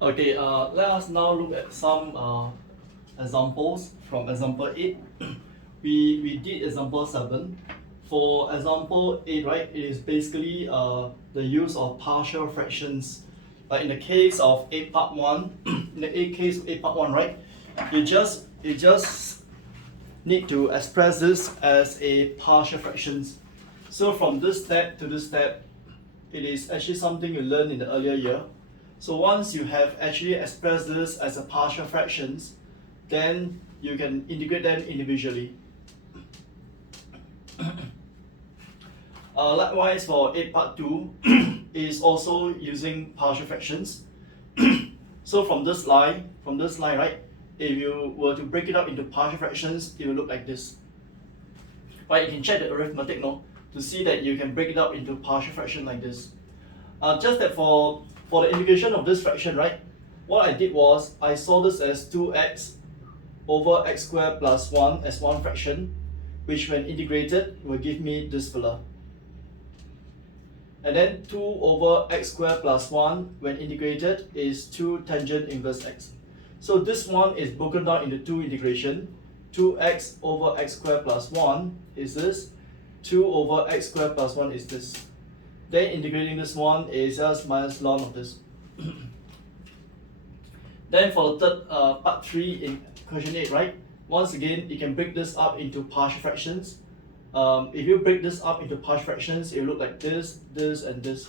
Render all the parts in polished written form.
Okay, let us now look at some examples from example 8. we did example 7. For example 8, right, it is basically the use of partial fractions. But in the case of 8 part 1, in the case of 8 part 1, right, you just need to express this as a partial fractions. So from this step to this step, it is actually something you learned in the earlier year. So once you have actually expressed this as a partial fractions, then you can integrate them individually. Likewise for 8 part 2 is also using partial fractions. So from this line, right, if you were to break it up into partial fractions, it will look like this. Right, you can check the arithmetic to see that you can break it up into partial fraction like this. Just that for the integration of this fraction, right, what I did was I saw this as 2x over x squared plus 1 as one fraction, which when integrated will give me this fella. And then 2 over x squared plus 1 when integrated is 2 tangent inverse x. So this one is broken down into two integration. 2x over x squared plus 1 is this. 2 over x squared plus 1 is this. Then integrating this one is just minus ln of this. Then for the third part 3 in question 8, right? Once again, you can break this up into partial fractions. If you break this up into partial fractions, it will look like this, this, and this.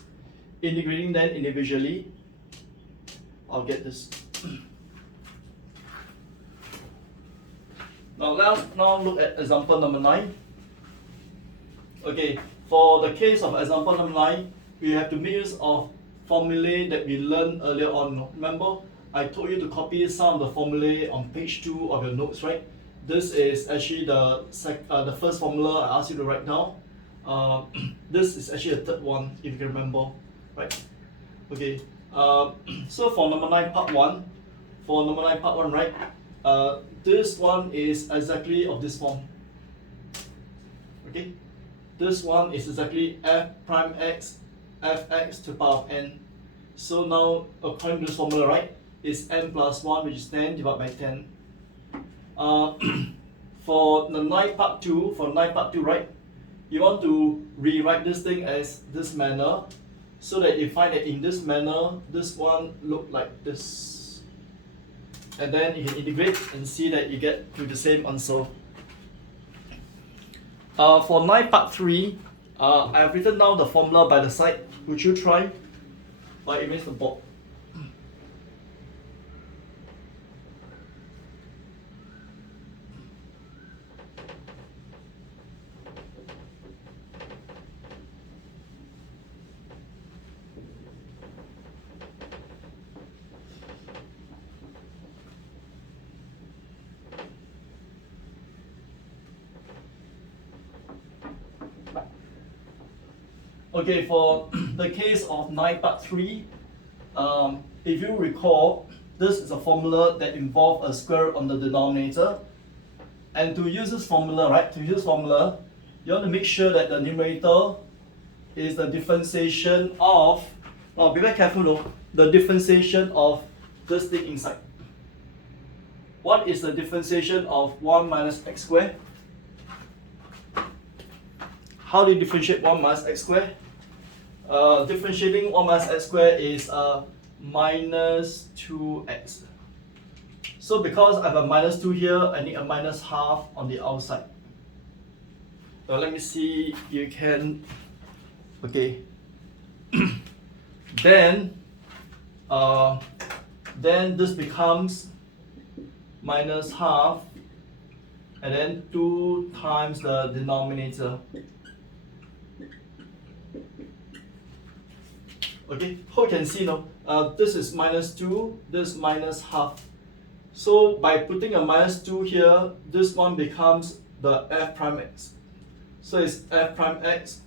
Integrating them individually, I'll get this. Now let's look at example number 9. Okay, for the case of example number 9, we have to make use of formulae that we learned earlier on. Remember, I told you to copy some of the formulae on page 2 of your notes, right? This is actually the first formula I asked you to write down. This is actually the third one, if you can remember, right? Okay, so for number 9 part 1, right, this one is exactly of this form. Okay, this one is exactly f prime x fx to the power of n. So now, according to this formula, right, is n plus 1, which is 10 divided by 10. For the 9 part 2, right, you want to rewrite this thing as this manner, so that you find that in this manner, this one look like this. And then you can integrate and see that you get to the same answer. For 9 part 3, I have written down the formula by the side. Would you try? By erase the board. Okay, for the case of 9 part 3, if you recall, this is a formula that involves a square root on the denominator. And to use this formula, right, you want to make sure that the numerator is the differentiation of, now be very careful though, the differentiation of this thing inside. What is the differentiation of 1 minus x squared? How do you differentiate 1 minus x squared? Differentiating 1 minus x squared is minus 2x. So because I have a minus 2 here, I need a minus half on the outside. So let me see, you can, okay. Then this becomes minus half, and then 2 times the denominator. Okay, how you can see now, this is minus 2, this minus half. So by putting a minus 2 here, this one becomes the f prime x. So it's f prime x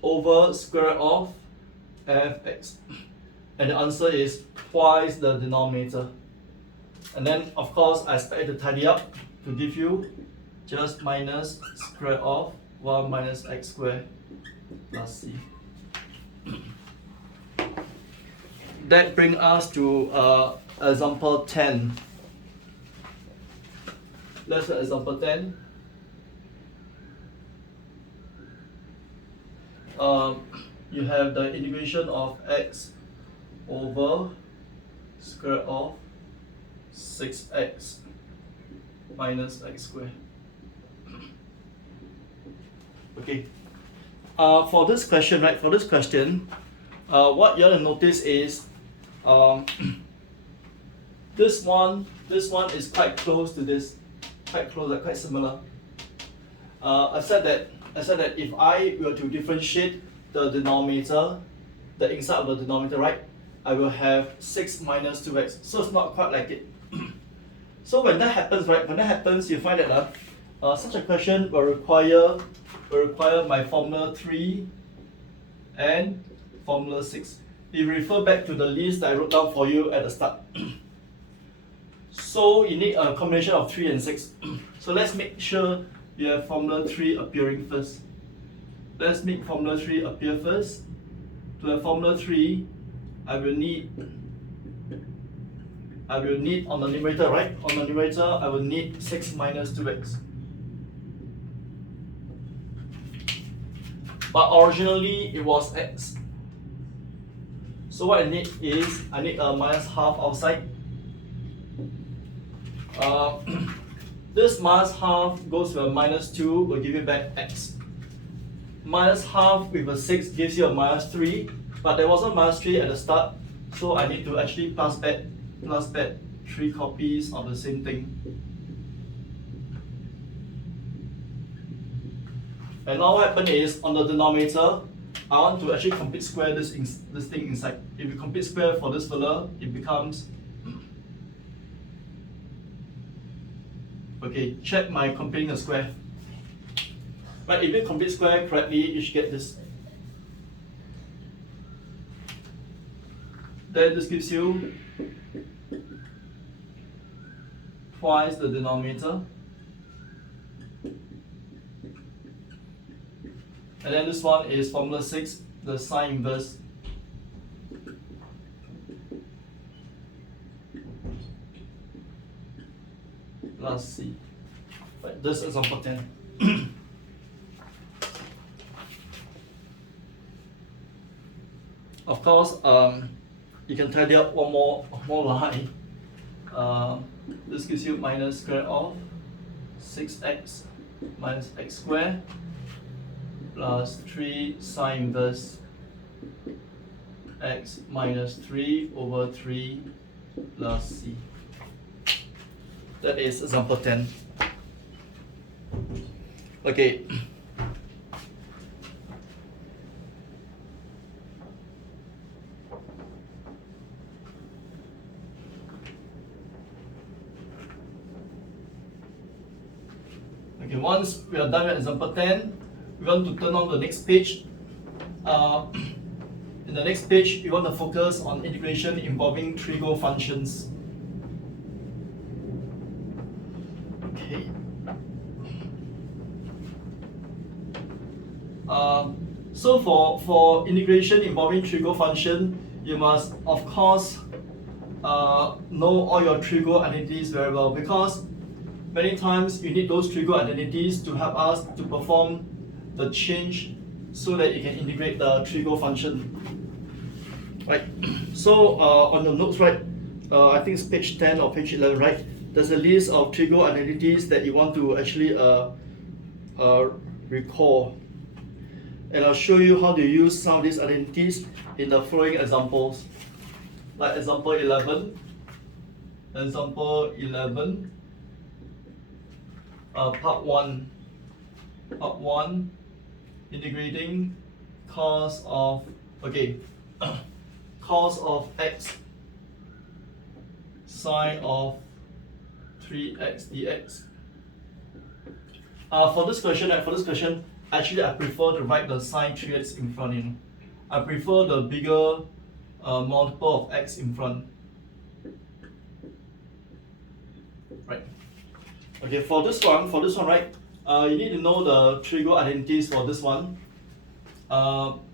over square root of fx. And the answer is twice the denominator. And then, of course, I expect to tidy up to give you just minus square root of 1 minus x squared plus c. that brings us to example 10. Let's do example 10. You have the integration of x over square root of 6x minus x squared. Okay. For this question, right? For this question, what you want to notice is this one is quite close to this, quite similar. I said that if I were to differentiate the denominator, the inside of the denominator, right, I will have 6 minus 2x. So it's not quite like it. So when that happens, right, you find that such a question will require my formula 3 and formula 6. If you refer back to the list that I wrote down for you at the start. So you need a combination of 3 and 6. So let's make sure you have formula 3 appearing first. Let's make formula 3 appear first. To have formula 3, I will need on the numerator, right? On the numerator, I will need 6 minus 2x. But originally it was x. So what I need is I need a minus half outside. This minus half goes with a minus 2, will give you back x. Minus half with a 6 gives you a minus 3, but there wasn't minus 3 at the start, so I need to actually plus back 3 copies of the same thing. And now what happened is, on the denominator, I want to actually complete square this thing inside. If you complete square for this fella, it becomes... Okay, check my completing the square. But if you complete square correctly, you should get this. Then this gives you twice the denominator. And then this one is formula 6, the sine inverse. Plus C. Right, this is example 10. Of course, you can tidy up one more line. This gives you minus square of 6x minus x squared plus 3 sine inverse x minus 3 over 3 plus c. That is example 10. Okay. Okay, once we are done with example 10, we want to turn on the next page. In the next page, we want to focus on integration involving trigonal functions. Okay. So for integration involving trigonal function, you must of course know all your trigonal identities very well, because many times you need those trigonal identities to help us to perform the change so that you can integrate the trigonal function. Right. So on the notes, right, I think it's page 10 or page 11, right? There's a list of trigonal identities that you want to actually recall. And I'll show you how to use some of these identities in the following examples. Like example 11. Example 11. Part 1. Part 1. Integrating cos of, okay, cos of x sine of 3x dx. For this question, actually I prefer to write the sine 3x in front. You know, I prefer the bigger multiple of x in front. Right. Okay, for this one, right, you need to know the trigonal identities for this one.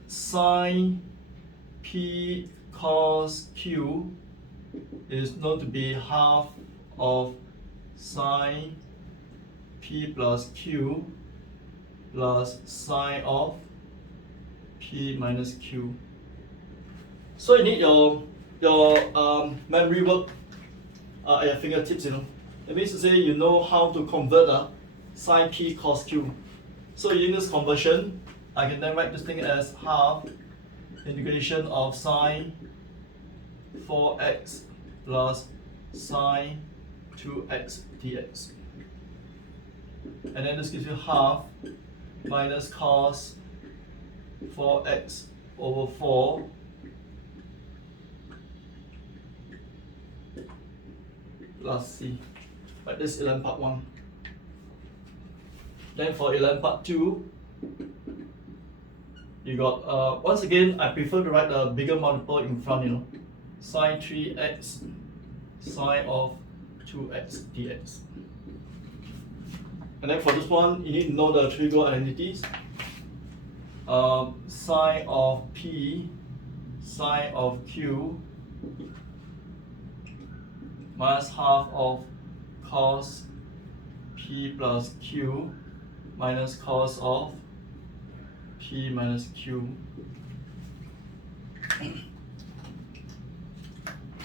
Sine p cos q is known to be half of sine p plus q plus sine of p minus q. So you need your memory work at your fingertips, you know. That means to say you know how to convert sine p cos q. So using this conversion, I can then write this thing as half integration of sine 4x plus sine 2x dx. And then this gives you half minus cos 4x over 4 plus c. Like this 11 part 1. Then for 11 part 2, you got, once again, I prefer to write a bigger multiple in front, you know. Sine 3x sine of 2x dx. And then for this one, you need to know the trigonal identities. Sine of p sine of q minus half of cos p plus q minus cos of p minus q.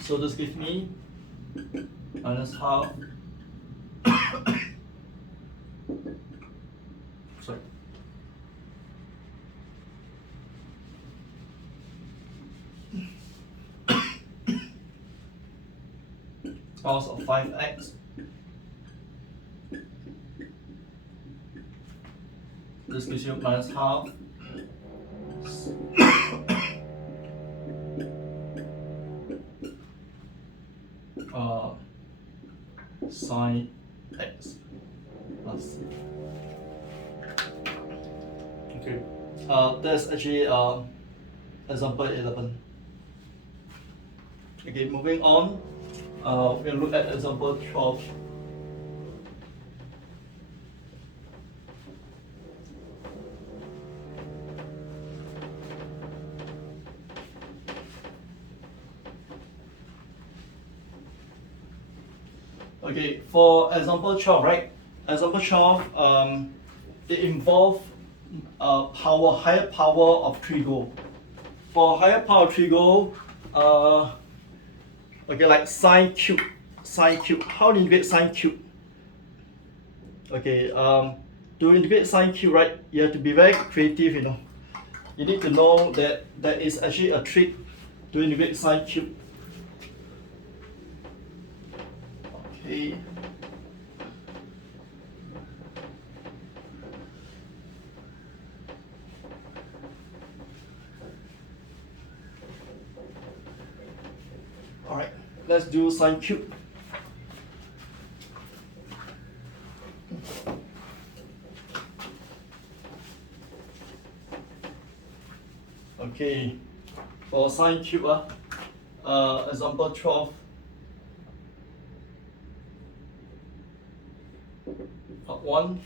So this gives me minus half sorry cos of 5x this gives you minus half sine x plus. Okay, that's actually example 11. Okay, moving on, we'll look at example 12. Okay, for example 12, right? Example 12, it involves higher power of trigonal. For higher power of trigonal, okay, like sine cube. How do you integrate sine cube? Okay, to integrate sine cube, right? You have to be very creative, you know. You need to know that there is actually a trick to integrate sine cube. Okay. All right, let's do sine cube. Okay, for sine cube, example 12. Part 1,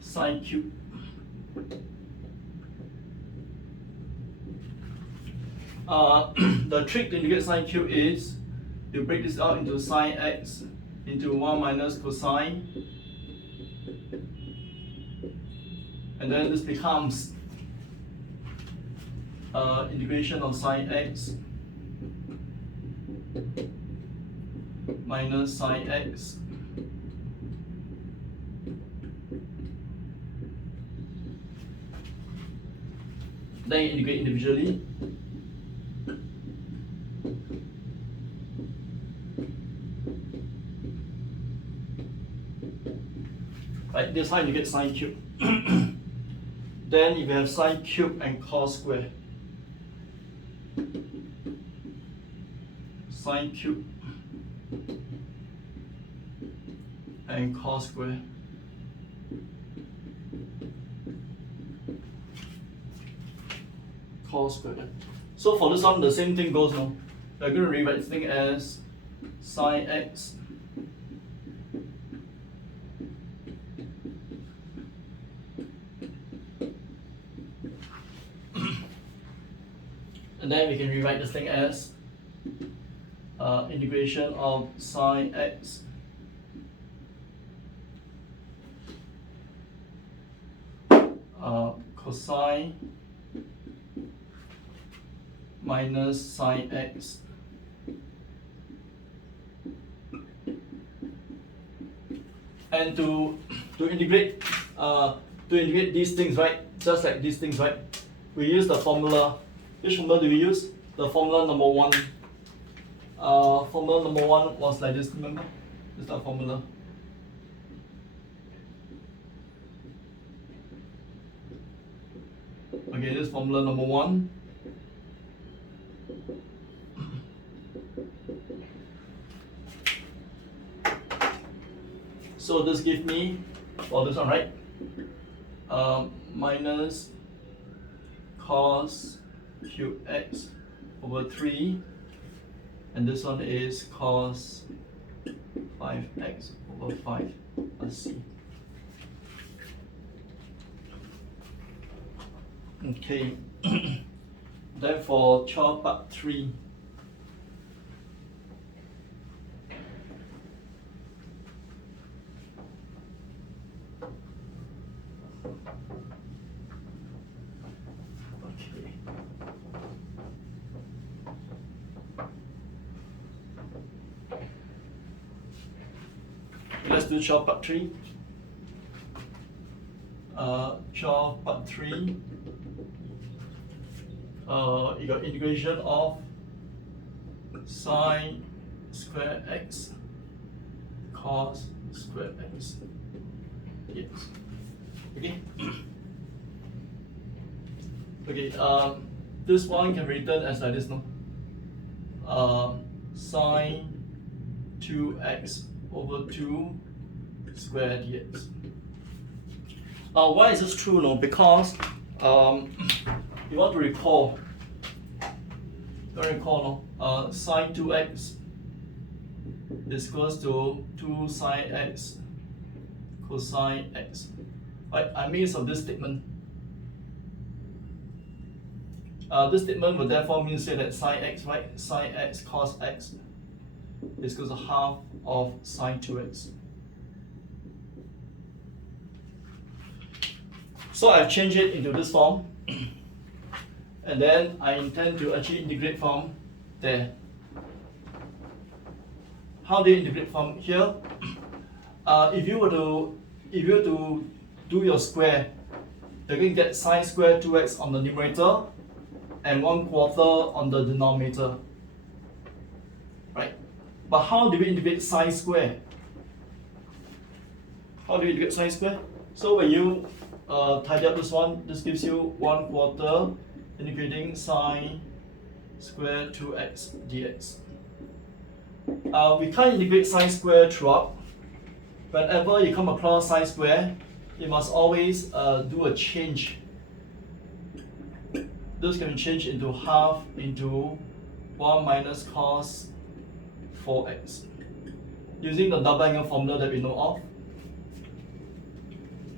sine cube. The trick to integrate sine cube is you break this out into sine x into 1 minus cosine, and then this becomes integration of sine x minus sine x then you integrate individually. Right, this is how you get sine cube. Then if you have sine cube and cos square, sine cube and cos square. Cos square. So for this one, the same thing goes now. We're going to rewrite this thing as sine x And then we can rewrite this thing as integration of sine x cosine minus sine x and to integrate these things, right, just like these things, right, we use the formula. Which formula do we use? The formula number one. Formula number one was like this, remember? This is the formula. Okay, this is formula number one. So this gives me, well, this one, right? Minus cos cube x over 3, and this one is cos 5x over 5 plus c. Okay, then for 12 part 3, let's do 12 part 3. 12 part 3. You got integration of sine square x cos square x. Yes. Okay. Okay. This one can be written as like this, no? Sine 2x over 2 square dx. Why is this true? No, because you want to recall. No, sine 2x is equals to 2 sine x cosine x. Right, I made use of this statement. This statement would therefore mean say that sine x, right, sine x cos x is equals to half of sine 2x. So I've changed it into this form, and then I intend to actually integrate from there. How do you integrate from here? If you were to do your square, you're going to get sine square 2x on the numerator and 1/4 on the denominator. Right? But how do we integrate sine square? How do we integrate sine square? So when you tidy up this one, this gives you 1/4 integrating sine square 2x dx. We can't integrate sine square throughout. Whenever you come across sine square, you must always do a change. This can be changed into half into 1 minus cos 4x. Using the double angle formula that we know of,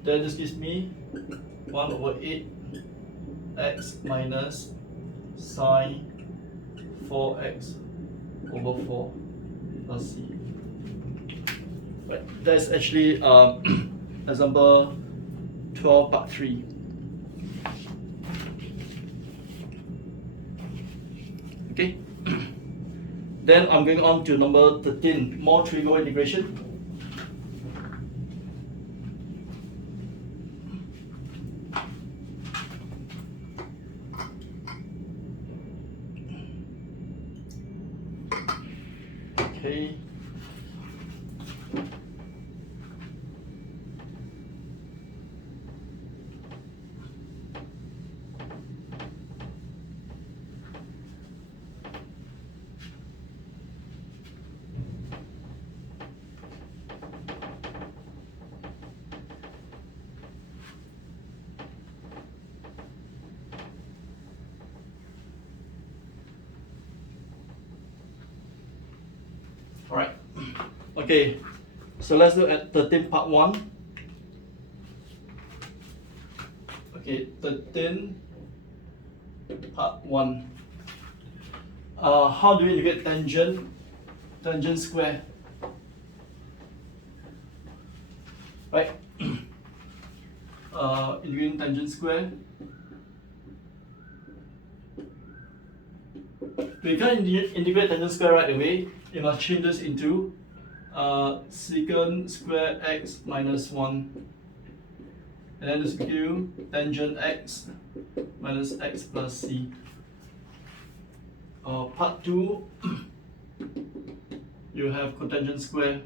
then this gives me 1 over 8 x minus sine 4x over 4 plus c. Right, that's actually example 12 part 3. Okay. Then I'm going on to number 13, more trivial integration. Okay. Alright, okay, so let's look at 13 part 1. Okay, 13 part 1. how do we integrate tangent square? Right? Integrating tangent square. We can't integrate tangent square right away. You must change this into secant square x minus 1. And then this gives tangent x minus x plus c. Part 2, you have cotangent square.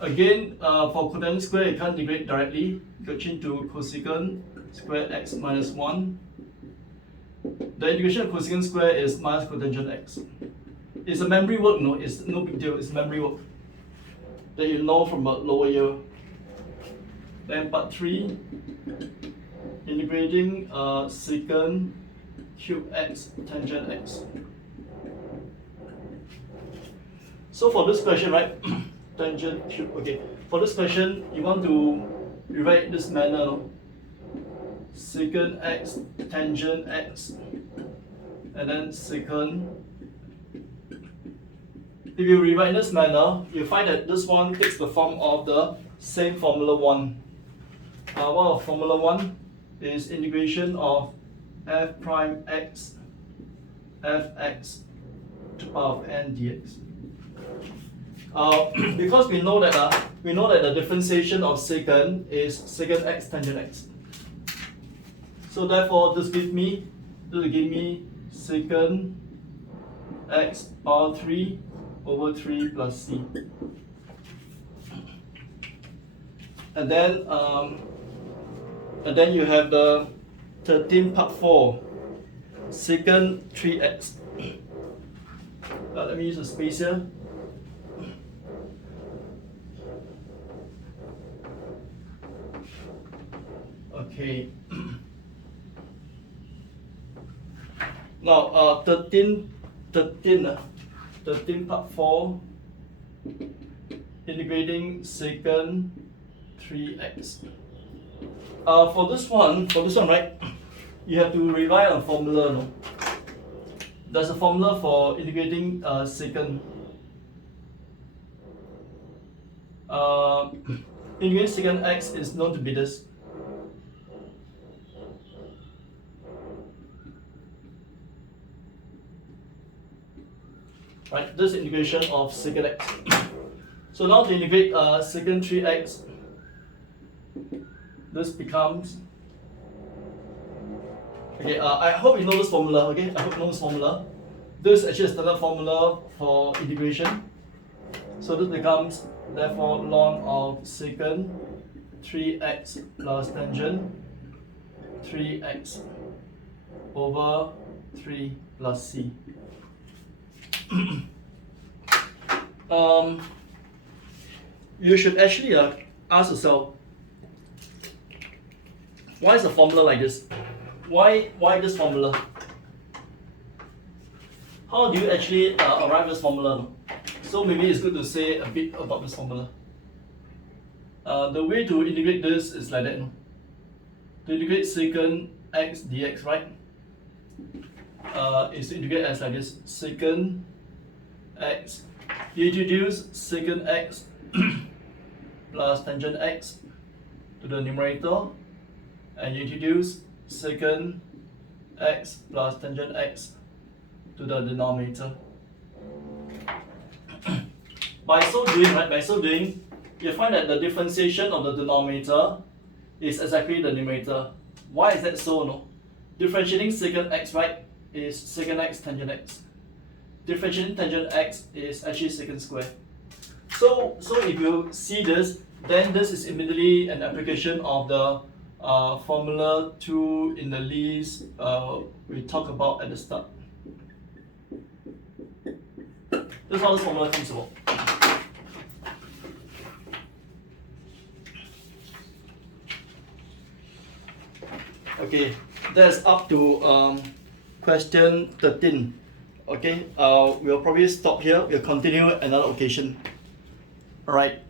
Again, for cotangent square, you can't integrate directly. You can change to cosecant square x minus 1. The integration of cosecant square is minus cotangent x. It's a memory work, no? It's no big deal, it's memory work that you know from a lower year. Then part 3, integrating secant cube x tangent x. So for this question, right, tangent cube, okay, for this question, you want to rewrite this manner, no? Secant x tangent x, and then secant. If you rewrite in this manner, you find that this one takes the form of the same formula 1. What of formula 1 is integration of f prime x fx to the power of n dx. Because we know that the differentiation of secant is secant x tangent x. So therefore, this will give me secant x power 3 over 3 plus c. And then you have the 13 part 4 secant 3x. Let me use a space here. Okay. Now 13 part 4 integrating secant 3x. For this one, right, you have to rely on a formula, no? There's a formula for integrating secant. Integrating secant x is known to be this. Right, this integration of secant x. So now to integrate secant 3x, this becomes, okay, I hope you know this formula, okay? I hope you know this formula. This is actually a standard formula for integration. So this becomes, therefore, ln of secant 3x plus tangent 3x over 3 plus c. You should actually ask yourself, why is the formula like this? Why this formula? How do you actually arrive at this formula? So maybe it's good to say a bit about this formula. The way to integrate this is like that. To integrate secant x dx, right? Is to integrate as like this: secant x. You introduce secant x plus tangent x to the numerator, and you introduce secant x plus tangent x to the denominator. By so doing, you find that the differentiation of the denominator is exactly the numerator. Why is that so? No, differentiating secant x, right, is secant x tangent x. Differentiating tangent x is actually secant square. So if you see this, then this is immediately an application of the formula 2 in the list we talked about at the start. This is how this formula comes about. Okay, that's up to question 13. Okay, we'll probably stop here. We'll continue another occasion. Alright.